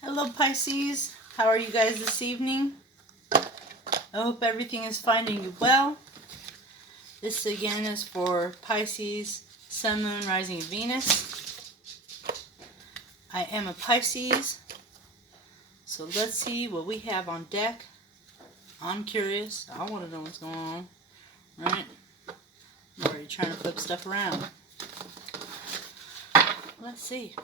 Hello Pisces, how are you guys this evening? I hope everything is finding you well. This again is for Pisces, Sun, Moon, Rising, Venus. I am a Pisces, so let's see what we have on deck. I'm curious, I want to know what's going on, right? I'm already trying to flip stuff around. Let's see.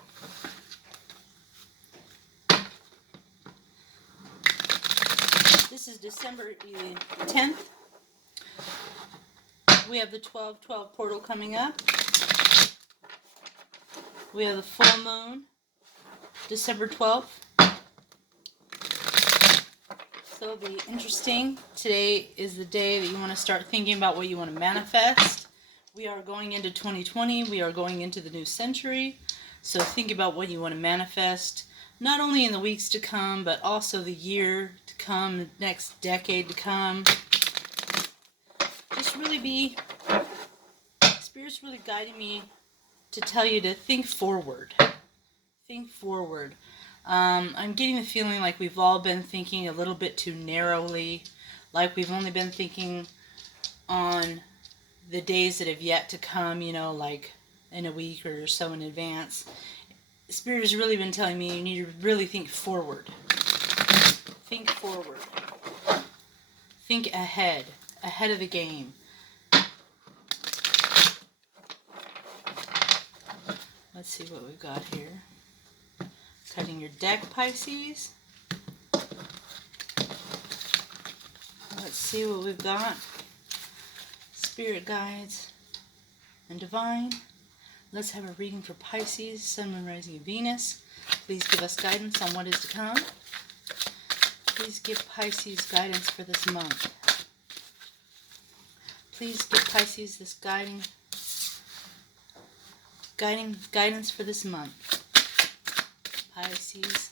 This is December 10th. We have the 12/12 portal coming up. We have the full moon, December 12th. So it'll be interesting. Today is the day that you want to start thinking about what you want to manifest. We are going into 2020. We are going into the new century. So think about what you want to manifest, not only in the weeks to come, but also the year to come, the next decade to come. Just really be, Spirit's really guiding me to tell you to think forward. Think forward. I'm getting the feeling like we've all been thinking a little bit too narrowly, like we've only been thinking on the days that have yet to come, like in a week or so in advance. Spirit has really been telling me you need to really think forward. Think forward. Think ahead of the game. Let's see what we've got here. Cutting your deck, Pisces. Let's see what we've got. Spirit guides and divine. Let's have a reading for Pisces, Sun, Moon, Rising, Venus. Please give us guidance on what is to come. Please give Pisces guidance for this month. Please give Pisces this guidance for this month. Pisces,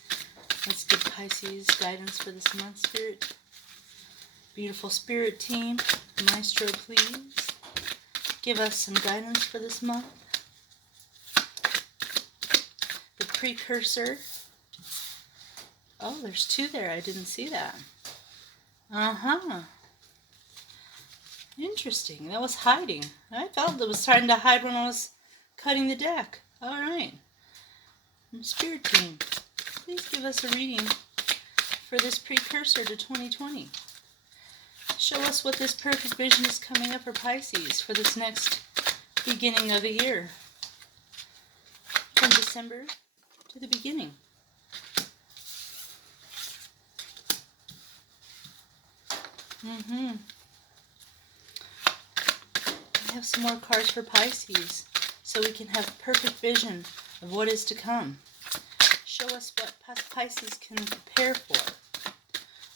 let's give Pisces guidance for this month, Spirit. Beautiful Spirit team, Maestro, please give us some guidance for this month. The precursor. Oh, there's two there. I didn't see that. Interesting. That was hiding. I felt it was trying to hide when I was cutting the deck. All right. Spirit team, please give us a reading for this precursor to 2020. Show us what this perfect vision is coming up for Pisces for this next beginning of the year. From December to the beginning. We have some more cards for Pisces so we can have perfect vision of what is to come. Show us what Pisces can prepare for.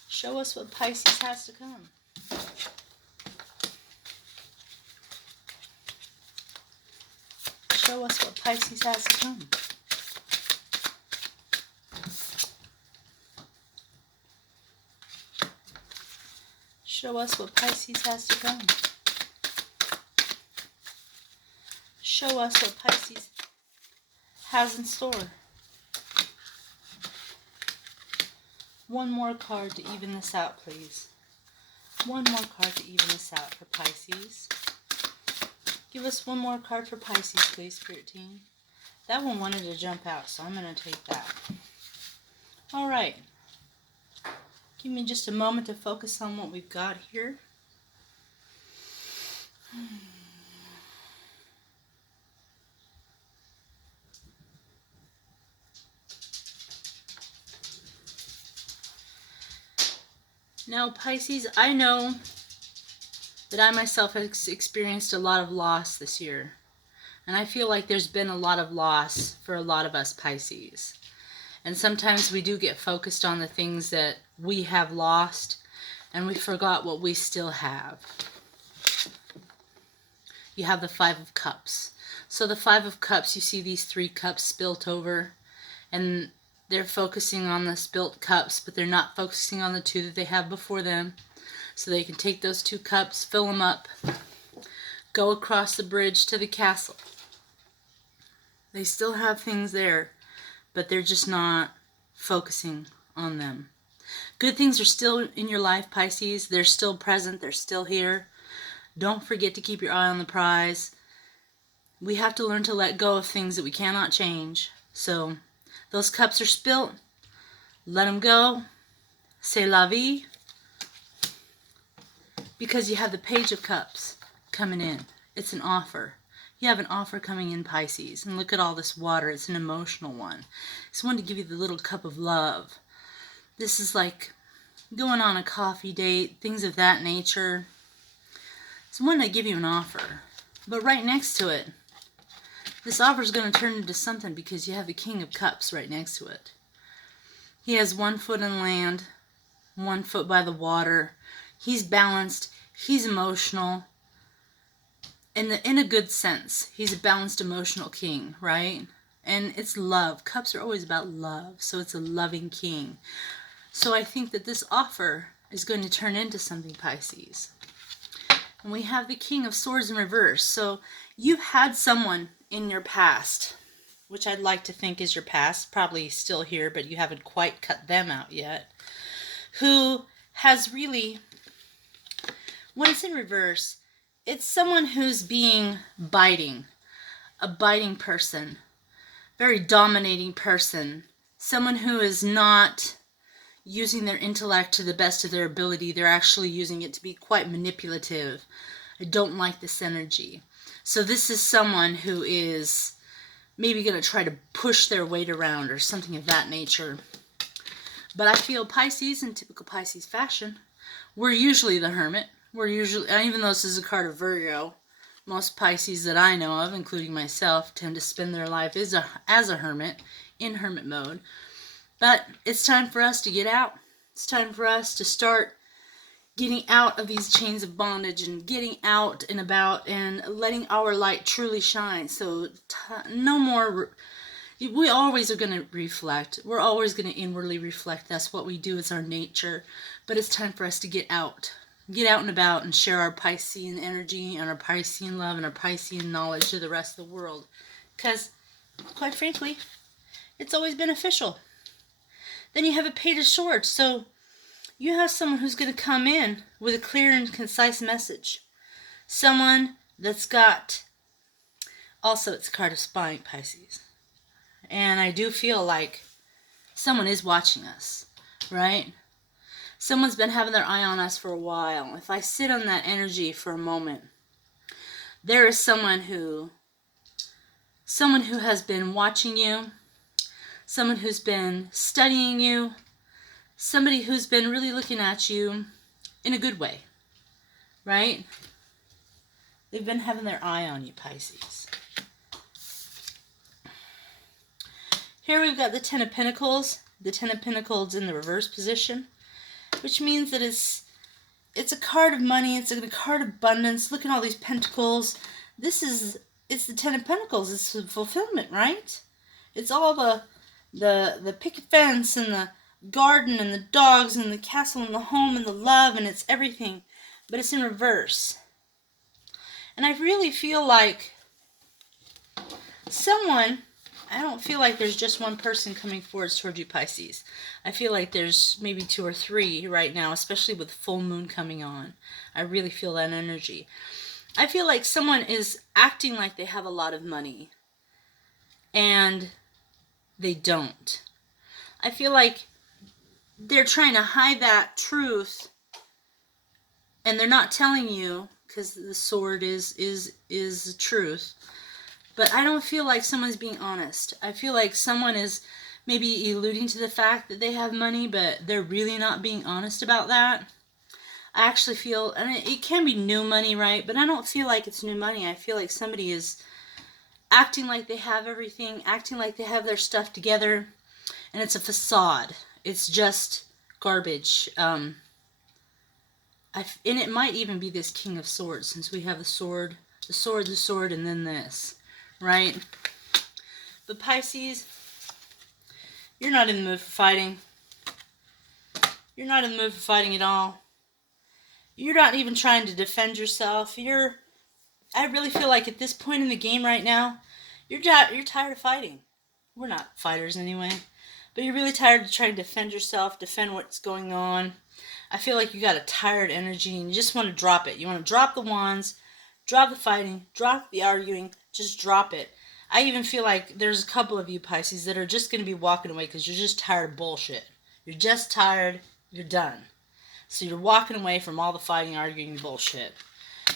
Show us what Pisces has to come. Show us what Pisces has to come. Show us what Pisces has to come. Show us what Pisces has in store. One more card to even this out, please. One more card to even this out for Pisces. Give us one more card for Pisces, please, Spirit team. That one wanted to jump out, so I'm going to take that. All right. Give me just a moment to focus on what we've got here. Now, Pisces, I know that I myself have experienced a lot of loss this year. And I feel like there's been a lot of loss for a lot of us Pisces. And sometimes we do get focused on the things that we have lost, and we forgot what we still have. You have the Five of Cups. So the Five of Cups, you see these 3 cups spilt over, and they're focusing on the spilt cups, but they're not focusing on the 2 that they have before them. So they can take those 2 cups, fill them up, go across the bridge to the castle. They still have things there, but they're just not focusing on them. Good things are still in your life, Pisces. They're still present. They're still here. Don't forget to keep your eye on the prize. We have to learn to let go of things that we cannot change. So those cups are spilt. Let them go. C'est la vie. Because you have the Page of Cups coming in. It's an offer. You have an offer coming in, Pisces. And look at all this water. It's an emotional one. It's one to give you the little cup of love. This is like going on a coffee date, things of that nature. It's one to give you an offer. But right next to it, this offer is going to turn into something because you have the King of Cups right next to it. He has 1 foot in land, 1 foot by the water. He's balanced. He's emotional. In a good sense. He's a balanced emotional king, right? And it's love. Cups are always about love. So it's a loving king. So I think that this offer is going to turn into something, Pisces. And we have the King of Swords in reverse. So you've had someone in your past, which I'd like to think is your past, probably still here, but you haven't quite cut them out yet, who has really, when it's in reverse, it's someone who's being biting, a biting person, very dominating person, someone who is not using their intellect to the best of their ability. They're actually using it to be quite manipulative. I don't like this energy. So this is someone who is maybe going to try to push their weight around or something of that nature. But I feel Pisces, in typical Pisces fashion, we're usually the hermit. We're usually, even though this is a card of Virgo, most Pisces that I know of, including myself, tend to spend their life as a hermit, in hermit mode. But it's time for us to get out. It's time for us to start getting out of these chains of bondage and getting out and about and letting our light truly shine. So no more. We always are going to reflect. We're always going to inwardly reflect. That's what we do. It's our nature. But it's time for us to get out. Get out and about and share our Piscean energy and our Piscean love and our Piscean knowledge to the rest of the world. Because, quite frankly, it's always beneficial. Then you have a Page of Swords. So you have someone who's going to come in with a clear and concise message. Someone that's got, also it's a card of spying, Pisces. And I do feel like someone is watching us, right? Someone's been having their eye on us for a while. If I sit on that energy for a moment, there is someone who has been watching you, someone who's been studying you, somebody who's been really looking at you in a good way, right? They've been having their eye on you, Pisces. Here we've got the Ten of Pentacles. The Ten of Pentacles in the reverse position, which means that it's a card of money. It's a card of abundance. Look at all these pentacles. It's the Ten of Pentacles. It's the fulfillment, right? It's all the picket fence and the garden and the dogs and the castle and the home and the love, and it's everything, but it's in reverse. And I really feel like I don't feel like there's just one person coming forward towards you, Pisces. I feel like there's maybe 2 or 3 right now, especially with full moon coming on. I really feel that energy. I feel like someone is acting like they have a lot of money, and they don't. I feel like they're trying to hide that truth, and they're not telling you, because the sword is the truth. But I don't feel like someone's being honest. I feel like someone is maybe alluding to the fact that they have money, but they're really not being honest about that. I actually feel, and it can be new money, right? But I don't feel like it's new money. I feel like somebody is acting like they have everything, acting like they have their stuff together, and it's a facade. It's just garbage. And it might even be this King of Swords, since we have the sword, and then this, right? But Pisces, you're not in the mood for fighting. You're not in the mood for fighting at all. You're not even trying to defend yourself. I really feel like at this point in the game right now, you're tired of fighting. We're not fighters anyway. but you're really tired of trying to defend yourself, defend what's going on. I feel like you got a tired energy and you just want to drop it. You want to drop the wands, drop the fighting, drop the arguing, just drop it. I even feel like there's a couple of you Pisces that are just going to be walking away because you're just tired of bullshit. You're just tired. You're done. So you're walking away from all the fighting, arguing, and bullshit.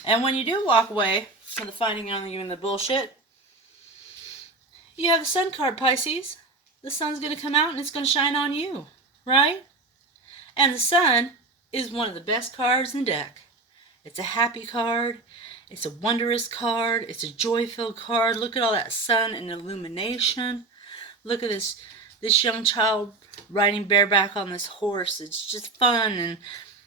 And when you do walk away from the fighting, arguing, and the bullshit, you have the Sun card, Pisces. The sun's going to come out and it's going to shine on you, right? And the sun is one of the best cards in the deck. It's a happy card. It's a wondrous card. It's a joy-filled card. Look at all that sun and illumination. Look at this young child riding bareback on this horse. It's just fun, and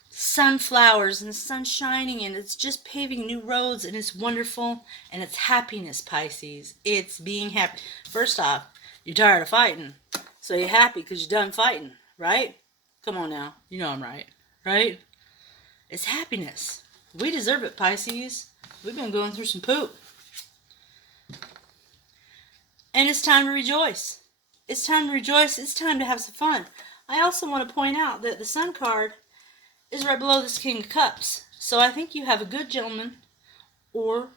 sunflowers and the sun shining, and it's just paving new roads, and it's wonderful, and it's happiness, Pisces. It's being happy. First off, you're tired of fighting, so you're happy because you're done fighting, right? Come on now. You know I'm right, right? It's happiness. We deserve it, Pisces. We've been going through some poop. And it's time to rejoice. It's time to rejoice. It's time to have some fun. I also want to point out that the Sun card is right below this King of Cups. So I think you have a good gentleman or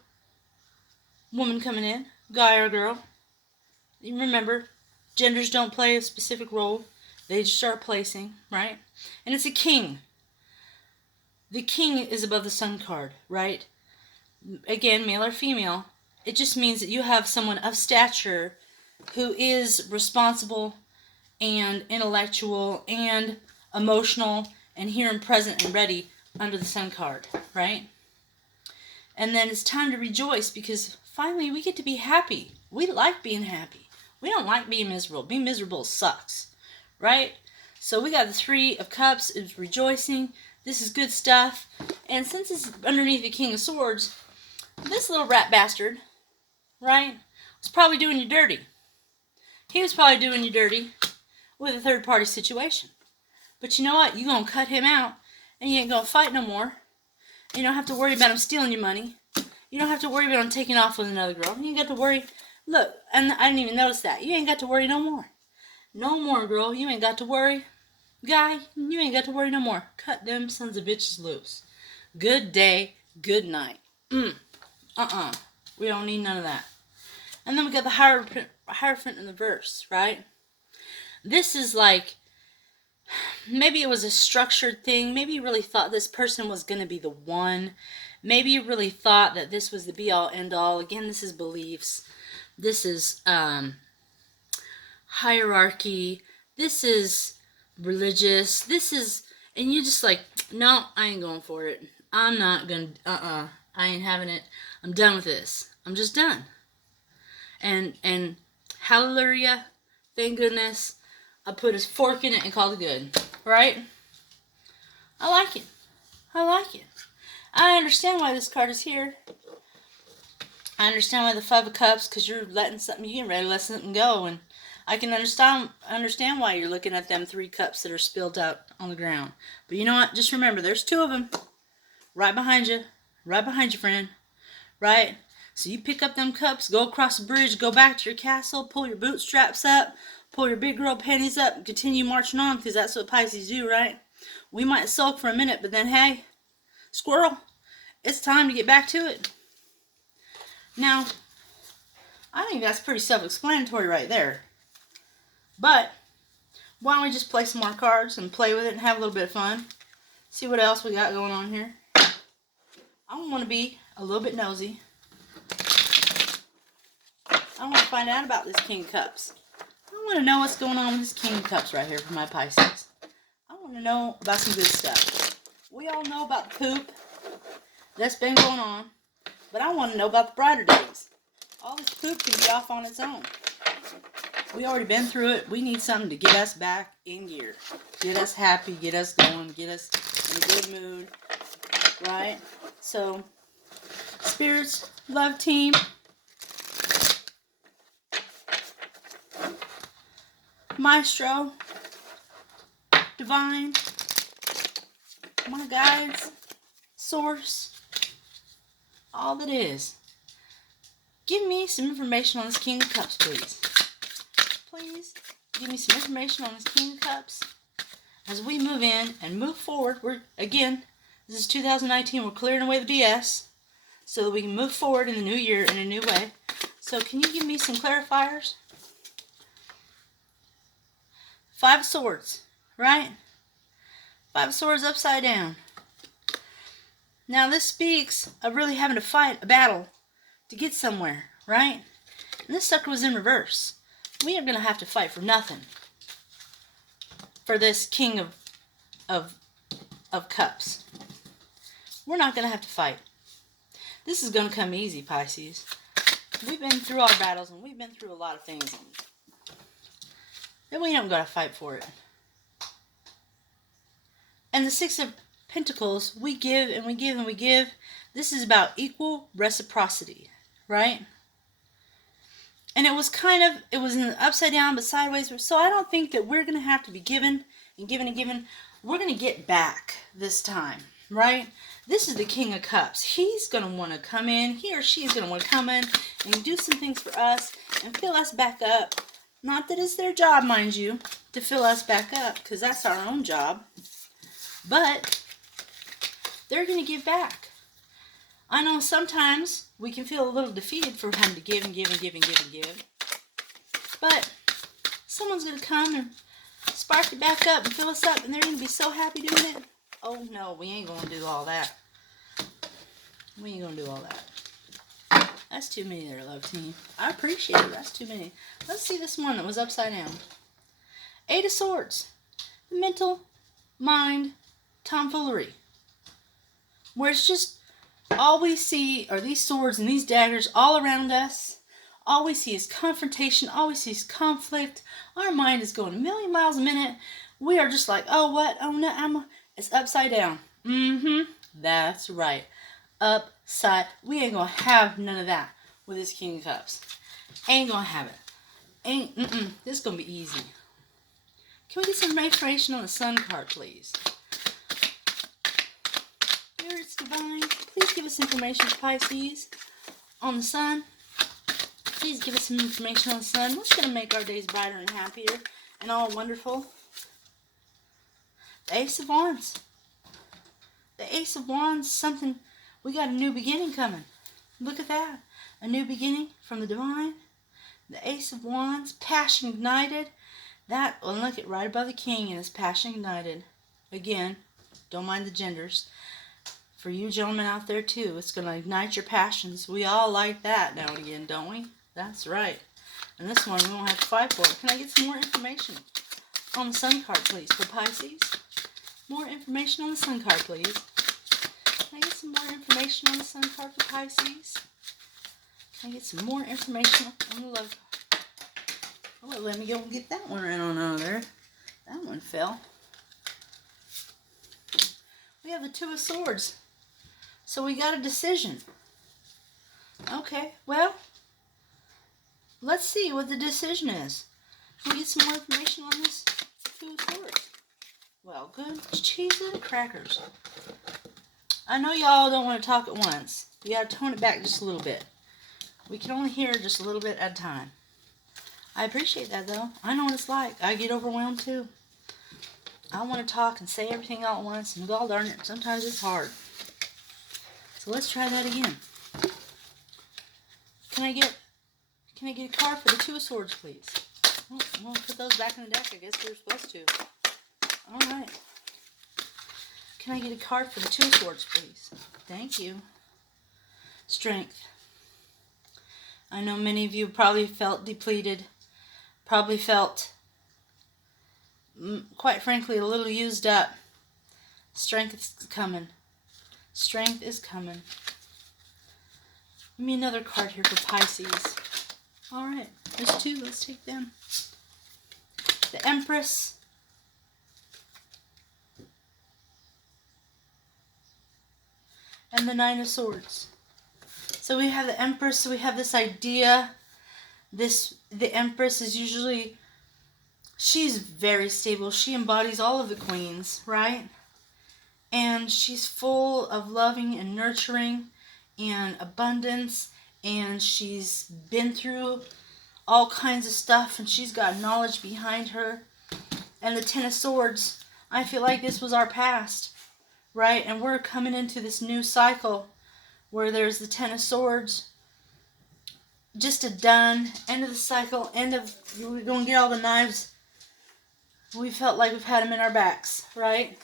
woman coming in, guy or girl. You remember, genders don't play a specific role. They just start placing, right? And it's a king. The king is above the Sun card, right? Again, male or female. It just means that you have someone of stature who is responsible and intellectual and emotional and here and present and ready under the Sun card, right? And then it's time to rejoice because finally we get to be happy. We like being happy. We don't like being miserable. Being miserable sucks, right? So we got the Three of Cups. It's rejoicing. This is good stuff. And since it's underneath the King of Swords, this little rat bastard, right, was probably doing you dirty. He was probably doing you dirty with a third-party situation. But you know what? You're going to cut him out, and you ain't going to fight no more. You don't have to worry about him stealing your money. You don't have to worry about him taking off with another girl. You ain't got to worry. Look, and I didn't even notice that. You ain't got to worry no more. No more, girl. You ain't got to worry. Guy, you ain't got to worry no more. Cut them sons of bitches loose. Good day, good night. We don't need none of that. And then we got the Hierophant in the verse, right? This is like, maybe it was a structured thing. Maybe you really thought this person was going to be the one. Maybe you really thought that this was the be-all, end-all. Again, this is beliefs. This is hierarchy. This is religious. This is, and you just like, no, I ain't going for it. I'm not going to, I ain't having it. I'm done with this. I'm just done. And hallelujah, thank goodness, I put his fork in it and called it good, right? I like it. I like it. I understand why this card is here. I understand why the Five of Cups, because you're letting something, you're getting ready to let something go, and I can understand why you're looking at them 3 cups that are spilled out on the ground. But you know what? Just remember, there's 2 of them right behind you, friend, right? So you pick up them cups, go across the bridge, go back to your castle, pull your bootstraps up, pull your big girl panties up, and continue marching on, because that's what Pisces do, right? We might sulk for a minute, but then, hey, squirrel, it's time to get back to it. Now, I think that's pretty self-explanatory right there. But why don't we just play some more cards and play with it and have a little bit of fun? See what else we got going on here. I want to be a little bit nosy. I want to find out about this King of Cups. I want to know what's going on with this King of Cups right here for my Pisces. I want to know about some good stuff. We all know about the poop that's been going on, but I want to know about the brighter days. All this poop can be off on its own. We already been through it. We need something to get us back in gear. Get us happy, get us going, get us in a good mood, right? So, spirits, love team, maestro, divine, my guides, source, all that is. Give me some information on this King of Cups, please. Please, give me some information on this King of Cups. As we move in and move forward, this is 2019, we're clearing away the BS so that we can move forward in the new year in a new way. So can you give me some clarifiers? 5 of Swords, right? 5 of Swords upside down. Now this speaks of really having to fight a battle to get somewhere, right? And this sucker was in reverse. We are going to have to fight for nothing for this King of Cups. We're not going to have to fight. This is going to come easy, Pisces. We've been through our battles and we've been through a lot of things. Then we don't got to fight for it. And the 6 of Pentacles, we give and we give and we give. This is about equal reciprocity, right? And it was in the upside down but sideways. So I don't think that we're going to have to be given and given and given. We're going to get back this time, right? This is the King of Cups. He's going to want to come in. He or she is going to want to come in and do some things for us and fill us back up. Not that it's their job, mind you, to fill us back up, because that's our own job. But they're going to give back. I know sometimes we can feel a little defeated for having to give and give and give and give and give. But someone's going to come and spark it back up and fill us up, and they're going to be so happy doing it. Oh no, we ain't going to do all that. We ain't going to do all that. That's too many there, love team. I appreciate it. That's too many. Let's see this one that was upside down. 8 of Swords. The mental mind tomfoolery. Where it's just all we see are these swords and these daggers all around us. All we see is confrontation. All we see is conflict. Our mind is going a million miles a minute. We are just like, oh, what? Oh, no, it's upside down. That's right. Upside. We ain't going to have none of that with this King of Cups. Ain't going to have it. This is going to be easy. Can we get some information on the Sun card, please? Spirits Divine, please give us information, Pisces, on the Sun. Please give us some information on the Sun. What's going to make our days brighter and happier and all wonderful? The Ace of Wands. The Ace of Wands, something, we got a new beginning coming. Look at that. A new beginning from the Divine. The Ace of Wands, passion ignited. That, well, look at right above the King and it's passion ignited. Again, don't mind the genders. For you gentlemen out there too, it's going to ignite your passions. We all like that now and again, don't we? That's right. And this one, we won't have to fight for it. Can I get some more information on the Sun card, please, for Pisces? More information on the Sun card, please. Can I get some more information on the Sun card for Pisces? Can I get some more information on the Love card? Oh, well, let me go and get that one right on out of there. That one fell. We have the 2 of Swords. So we got a decision. Okay, well, let's see what the decision is. Can we get some more information on this 2 of Swords? Well, good cheese and crackers. I know y'all don't want to talk at once. You got to tone it back just a little bit. We can only hear just a little bit at a time. I appreciate that, though. I know what it's like. I get overwhelmed, too. I want to talk and say everything all at once, and god darn it, sometimes it's hard. So let's try that again. Can I get a card for the 2 of Swords, please? Oh, we'll put those back in the deck. I guess we're supposed to. All right. Can I get a card for the 2 of Swords, please? Thank you. Strength. I know many of you probably felt depleted. Probably felt, quite frankly, a little used up. Strength is coming. Strength is coming. Give me another card here for Pisces. Alright, there's 2. Let's take them. The Empress. And the 9 of Swords. So we have the Empress, so we have this idea. The Empress is usually, she's very stable. She embodies all of the queens, right? And she's full of loving and nurturing and abundance. And she's been through all kinds of stuff, and she's got knowledge behind her. And the Ten of Swords, I feel like this was our past, right? And we're coming into this new cycle where there's the Ten of Swords, just a done, end of the cycle, we're going to get all the knives. We felt like we've had them in our backs, right?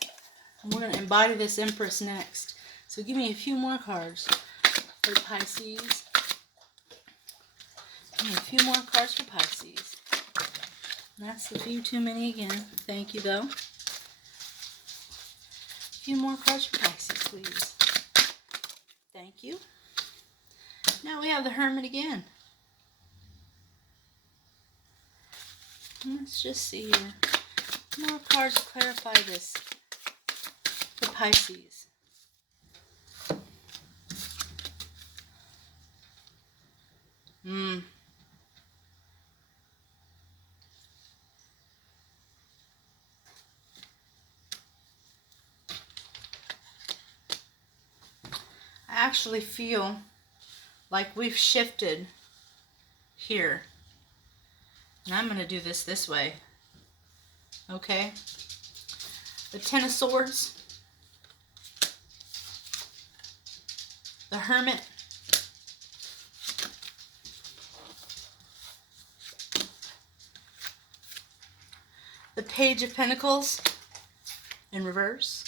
And we're going to embody this Empress next. So give me a few more cards for Pisces. Give me a few more cards for Pisces. That's a few too many again. Thank you, though. A few more cards for Pisces, please. Thank you. Now we have the Hermit again. Let's just see here. More cards to clarify this for Pisces. I actually feel like we've shifted here. And I'm going to do this way. Okay? The Ten of Swords. The Hermit. The Page of Pentacles in reverse.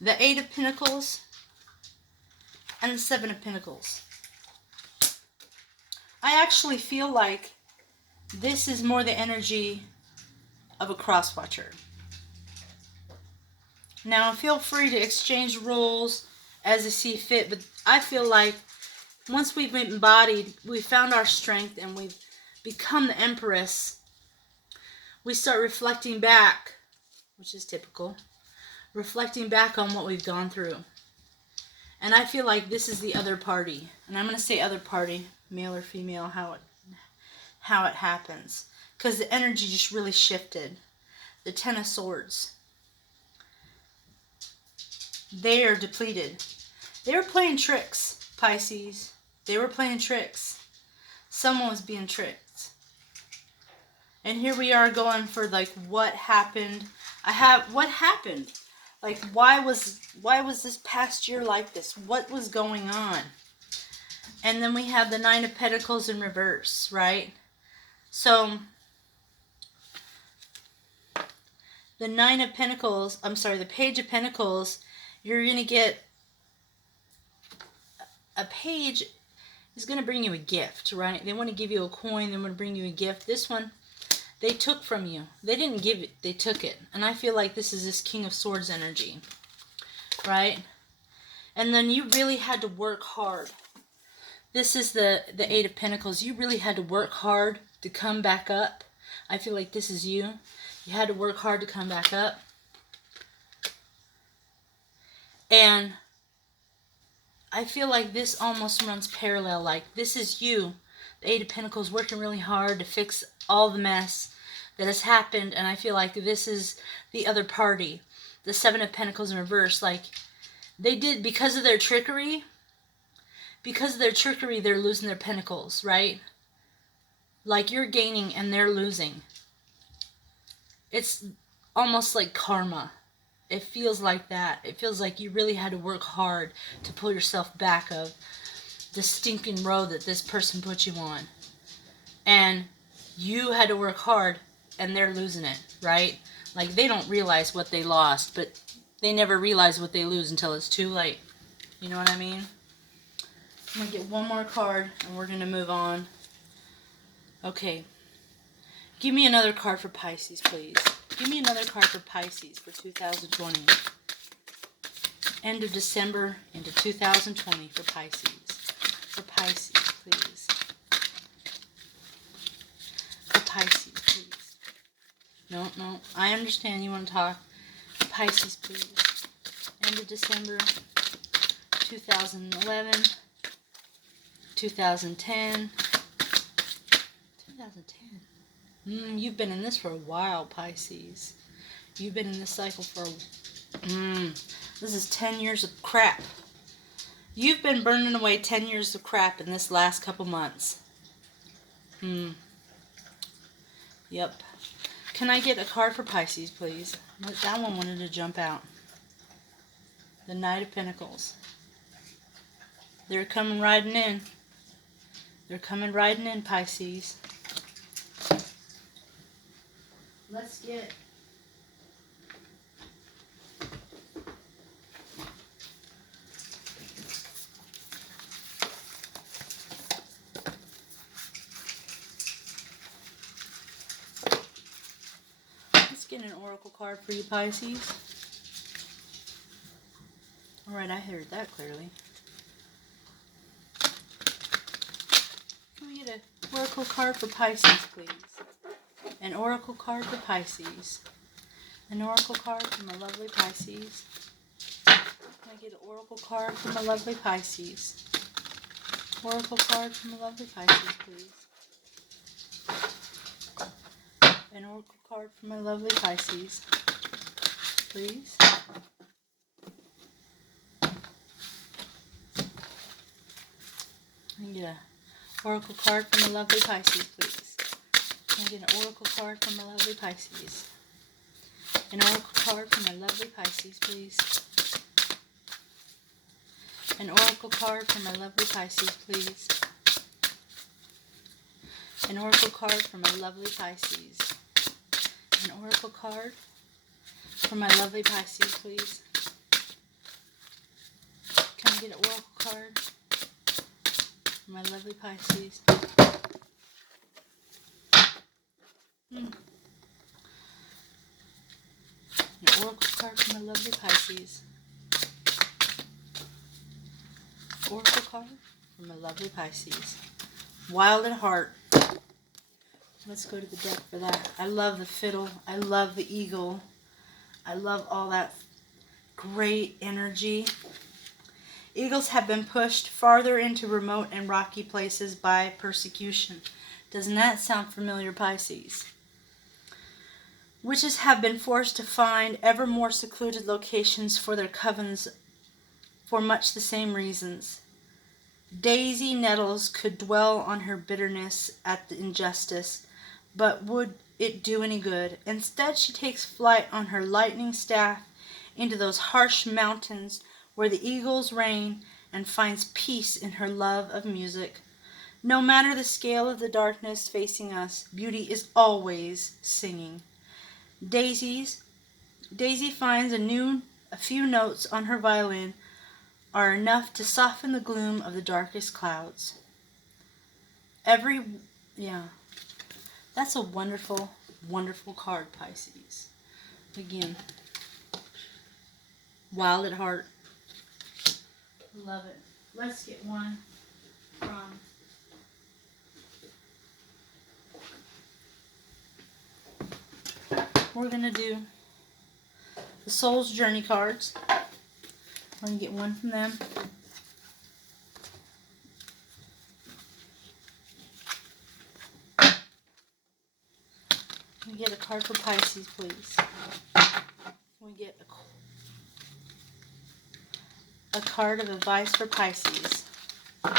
The Eight of Pentacles. And the Seven of Pentacles. I actually feel like this is more the energy of a cross watcher. Now, feel free to exchange roles as you see fit, but I feel like once we've embodied, we found our strength, and we've become the Empress, we start reflecting back, which is typical, reflecting back on what we've gone through. And I feel like this is the other party. And I'm going to say other party, male or female, how it happens. Because the energy just really shifted. The Ten of Swords. They are depleted. They were playing tricks, Pisces. They were playing tricks. Someone was being tricked. And here we are going for like what happened. What happened? Like, why was this past year like this? What was going on? And then we have the Nine of Pentacles in reverse, right? So, the the Page of Pentacles, you're going to get a page is going to bring you a gift, right? They want to give you a coin. They want to bring you a gift. This one, they took from you. They didn't give it. They took it. And I feel like this is this King of Swords energy, right? And then you really had to work hard. This is the Eight of Pentacles. You really had to work hard to come back up. I feel like this is you. You had to work hard to come back up. And I feel like this almost runs parallel. Like, this is you, the Eight of Pentacles, working really hard to fix all the mess that has happened. And I feel like this is the other party, the Seven of Pentacles in reverse. Like, they did, because of their trickery, they're losing their pentacles, right? Like, you're gaining and they're losing. It's almost like karma. It feels like that. It feels like you really had to work hard to pull yourself back of the stinking road that this person put you on. And you had to work hard, and they're losing it, right? Like, they don't realize what they lost, but they never realize what they lose until it's too late. You know what I mean? I'm going to get one more card, and we're going to move on. Okay. Give me another card for Pisces, please. Give me another card for Pisces for 2020. End of December into 2020 for Pisces. For Pisces, please. For Pisces, please. No. I understand you want to talk. Pisces, please. End of December 2011. 2010. 2010. You've been in this for a while, Pisces. You've been in this cycle for this is 10 years of crap. You've been burning away 10 years of crap in this last couple months. Yep. Can I get a card for Pisces, please? That one wanted to jump out. The Knight of Pentacles. They're coming riding in. They're coming riding in, Pisces. Let's get... Let's get an oracle card for you, Pisces. Alright, I heard that clearly. Can we get an oracle card for Pisces, please? An oracle card for Pisces. An oracle card for my lovely Pisces. Can I get an oracle card for my lovely Pisces? Oracle card for my lovely Pisces, please. An oracle card for my lovely Pisces, please. Can I get an oracle card for my lovely Pisces, please? Can I get an oracle card for my lovely Pisces? An oracle card for my lovely Pisces, please. An oracle card for my lovely Pisces, please. An oracle card for my lovely Pisces. An oracle card for my lovely Pisces, please. Can I get an oracle card for my lovely Pisces? An oracle card for my lovely Pisces. Oracle card for my lovely Pisces. Wild at heart. Let's go to the deck for that. I love the fiddle. I love the eagle. I love all that great energy. Eagles have been pushed farther into remote and rocky places by persecution. Doesn't that sound familiar, Pisces? Witches have been forced to find ever more secluded locations for their covens for much the same reasons. Daisy Nettles could dwell on her bitterness at the injustice, but would it do any good? Instead, she takes flight on her lightning staff into those harsh mountains where the eagles reign and finds peace in her love of music. No matter the scale of the darkness facing us, beauty is always singing. Daisy finds a few notes on her violin are enough to soften the gloom of the darkest clouds. That's a wonderful, wonderful card, Pisces. Again, wild at heart. Love it. Let's get one from we're going to do the Soul's Journey cards. We're going to get one from them. Can we get a card for Pisces, please? Can we get a card of advice for Pisces? Can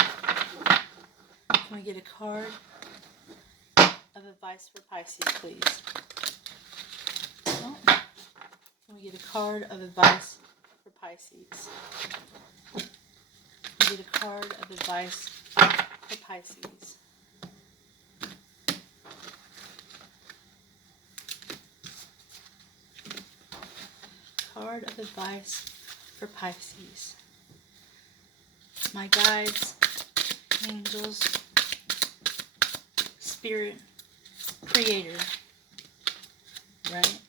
we get a card of advice for Pisces, please? Oh. Can we get a card of advice for Pisces? Can we get a card of advice for Pisces? Card of advice for Pisces. My guides, angels, spirit, creator, right?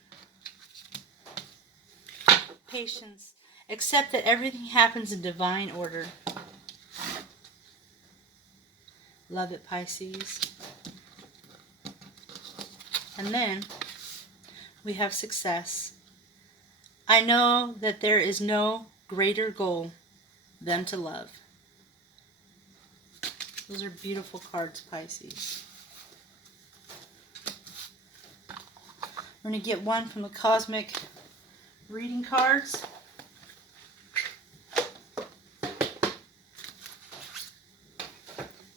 Patience. Accept that everything happens in divine order. Love it, Pisces. And then we have success. I know that there is no greater goal than to love. Those are beautiful cards, Pisces. We're going to get one from the Cosmic Reading cards.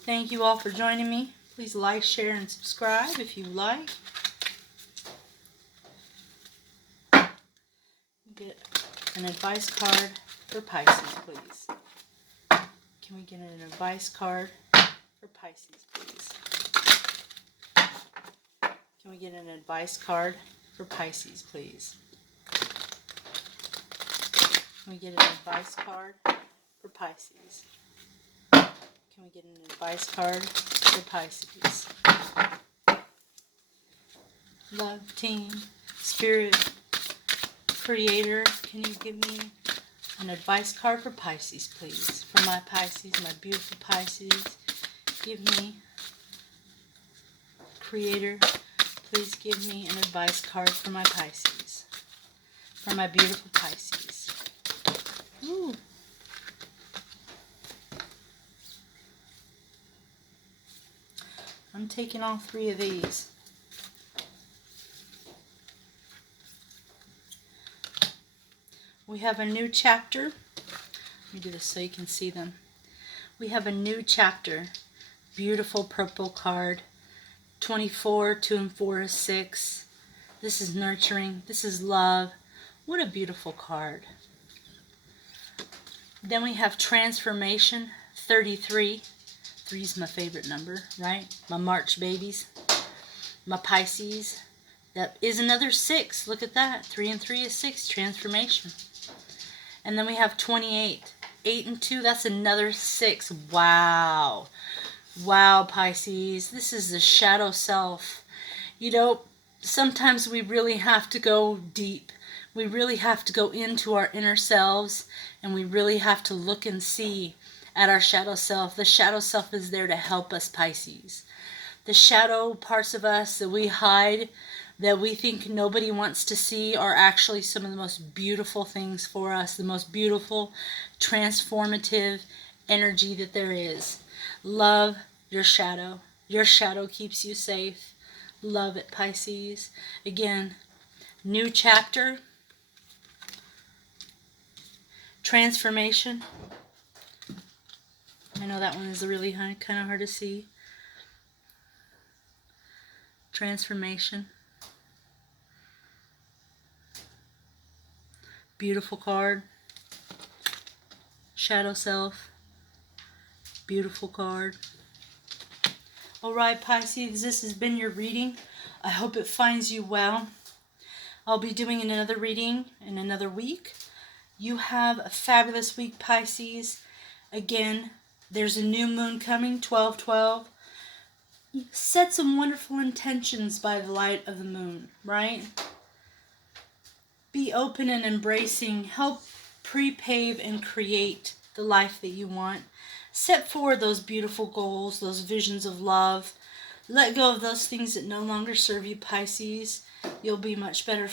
Thank you all for joining me. Please like, share, and subscribe if you like. Get an advice card for Pisces, please? Can we get an advice card for Pisces, please? Can we get an advice card for Pisces, please? Can we get an advice card for Pisces? Can we get an advice card for Pisces? Love, team, spirit, creator, can you give me an advice card for Pisces, please? For my Pisces, my beautiful Pisces. Give me, creator, please give me an advice card for my Pisces. For my beautiful Pisces. Ooh. I'm taking all 3 of these. We have a new chapter. Let me do this so you can see them. We have a new chapter. Beautiful purple card. 24, 2 and 4 is 6. This is nurturing. This is love. What a beautiful card. Then we have transformation. 33. 3 is my favorite number, right? My March babies. My Pisces. That is another 6. Look at that. 3 and 3 is 6. Transformation. And then we have 28. 8 and 2, that's another 6. Wow. Wow, Pisces. This is the shadow self. You know, sometimes we really have to go deep. We really have to go into our inner selves, and we really have to look and see at our shadow self. The shadow self is there to help us, Pisces. The shadow parts of us that we hide, that we think nobody wants to see, are actually some of the most beautiful things for us, the most beautiful, transformative energy that there is. Love your shadow. Your shadow keeps you safe. Love it, Pisces. Again, new chapter. Transformation. I know that one is really kind of hard to see. Transformation. Beautiful card. Shadow self. Beautiful card. Alright, Pisces, this has been your reading. I hope it finds you well. I'll be doing another reading in another week. You have a fabulous week, Pisces. Again, there's a new moon coming, 12/12. Set some wonderful intentions by the light of the moon, right? Be open and embracing. Help pre-pave and create the life that you want. Set forward those beautiful goals, those visions of love. Let go of those things that no longer serve you, Pisces. You'll be much better